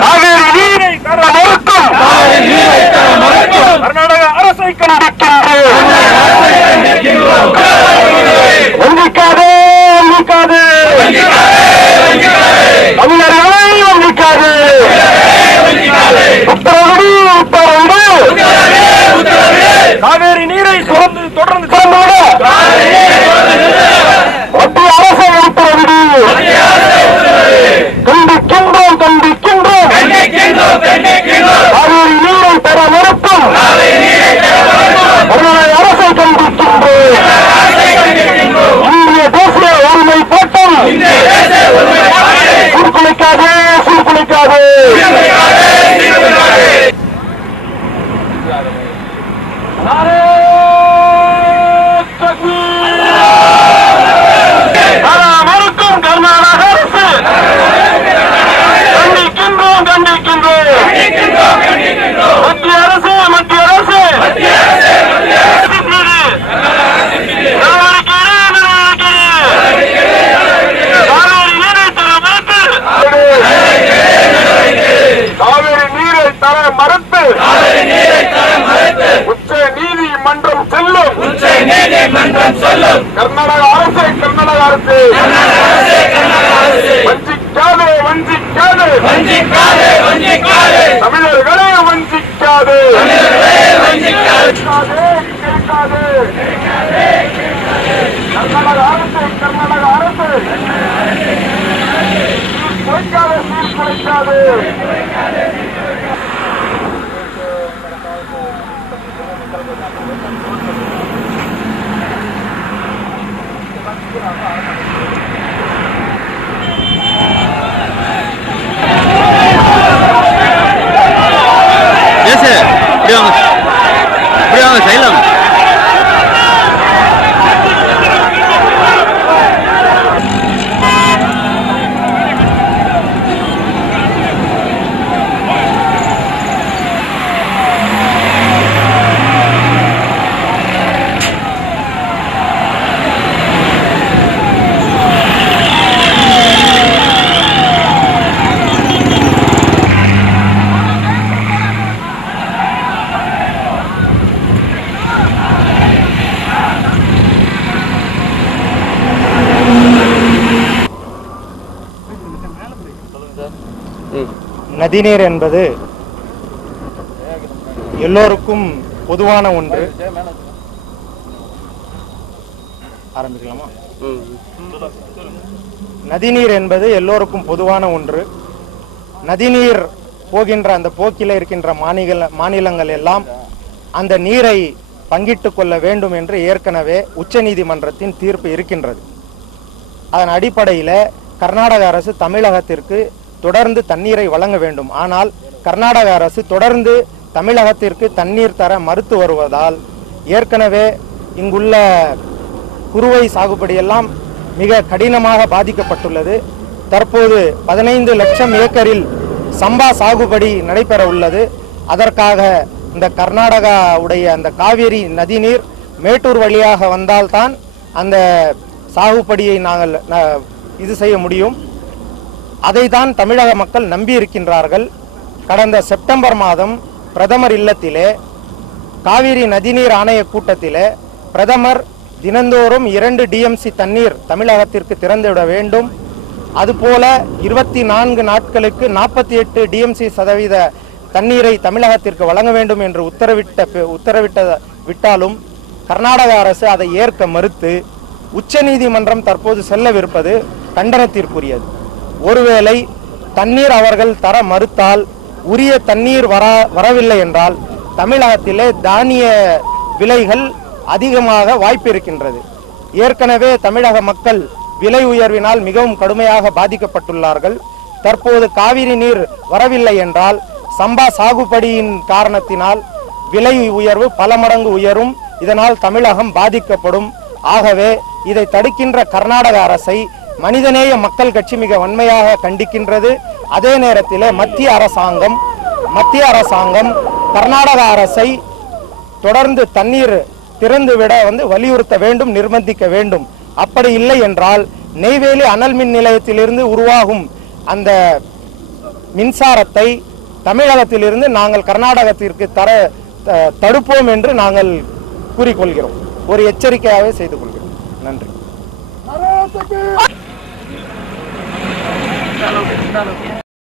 காவேரி நீரை தொடர்ந்து கர்நாடக அரசு வஞ்சிக்காதே தமிழர்களை வஞ்சிக்காதே கர்நாடக அரசு குறைக்காதே சைலம் நதிநீர் என்பது எல்லோருக்கும் பொதுவான ஒன்று. ஆரம்பிக்கலாமா? நதிநீர் என்பது எல்லோருக்கும் பொதுவான ஒன்று. நதிநீர் போகின்ற அந்த போக்கில் இருக்கின்ற மாநிலங்கள் எல்லாம் அந்த நீரை பங்கிட்டு கொள்ள வேண்டும் என்று ஏற்கனவே உச்சநீதிமன்றத்தின் தீர்ப்பு இருக்கின்றது. அதன் அடிப்படையில் கர்நாடக அரசு தமிழகத்திற்கு தொடர்ந்து தண்ணீரை வழங்க வேண்டும். ஆனால் கர்நாடக அரசு தொடர்ந்து தமிழகத்திற்கு தண்ணீர் தர மறுத்து வருவதால் ஏற்கனவே இங்குள்ள குறுவை சாகுபடியெல்லாம் மிக கடினமாக பாதிக்கப்பட்டுள்ளது. தற்போது 15 லட்சம் ஏக்கரில் சம்பா சாகுபடி நடைபெற உள்ளது. அதற்காக இந்த கர்நாடகாவுடைய அந்த காவேரி நதிநீர் மேட்டூர் வழியாக வந்தால்தான் அந்த சாகுபடியை நாங்கள் இது செய்ய முடியும். அதை தான் தமிழக மக்கள் நம்பியிருக்கின்றார்கள். கடந்த செப்டம்பர் மாதம் பிரதமர் இல்லத்திலே காவிரி நதிநீர் ஆணைய கூட்டத்திலே பிரதமர் தினந்தோறும் 2 டிஎம்சி தண்ணீர் தமிழகத்திற்கு திறந்துவிட வேண்டும், அதுபோல 24 நாட்களுக்கு 48 டிஎம்சி சதவீத தண்ணீரை தமிழகத்திற்கு வழங்க வேண்டும் என்று விட்டாலும் கர்நாடக அரசு அதை ஏற்க மறுத்து உச்சநீதிமன்றம் தற்போது செல்லவிருப்பது கண்டனத்திற்குரியது. ஒருவேளை தண்ணீர் அவர்கள் தர மறுத்தால், உரிய தண்ணீர் வரவில்லை என்றால் தமிழகத்திலே தானிய விலைகள் அதிகமாக வாய்ப்பு இருக்கின்றது. ஏற்கனவே தமிழக மக்கள் விலை உயர்வினால் மிகவும் கடுமையாக பாதிக்கப்பட்டுள்ளார்கள். தற்போது காவிரி நீர் வரவில்லை என்றால் சம்பா சாகுபடியின் காரணத்தினால் விலை உயர்வு பல மடங்கு உயரும். இதனால் தமிழகம் பாதிக்கப்படும். ஆகவே இதை தடுக்கின்ற கர்நாடக அரசை மனிதநேய மக்கள் கட்சி மிக வன்மையாக கண்டிக்கின்றது. அதே நேரத்தில் மத்திய அரசாங்கம் கர்நாடக அரசை தொடர்ந்து தண்ணீர் திறந்துவிட வலியுறுத்த வேண்டும், நிர்பந்திக்க வேண்டும். அப்படி இல்லை என்றால் நெய்வேலி அனல் மின் நிலையத்திலிருந்து உருவாகும் அந்த மின்சாரத்தை தமிழகத்திலிருந்து நாங்கள் கர்நாடகத்திற்கு தடுப்போம் என்று நாங்கள் கூறிக்கொள்கிறோம். ஒரு எச்சரிக்கையாகவே செய்து கொள்கிறோம். நன்றி.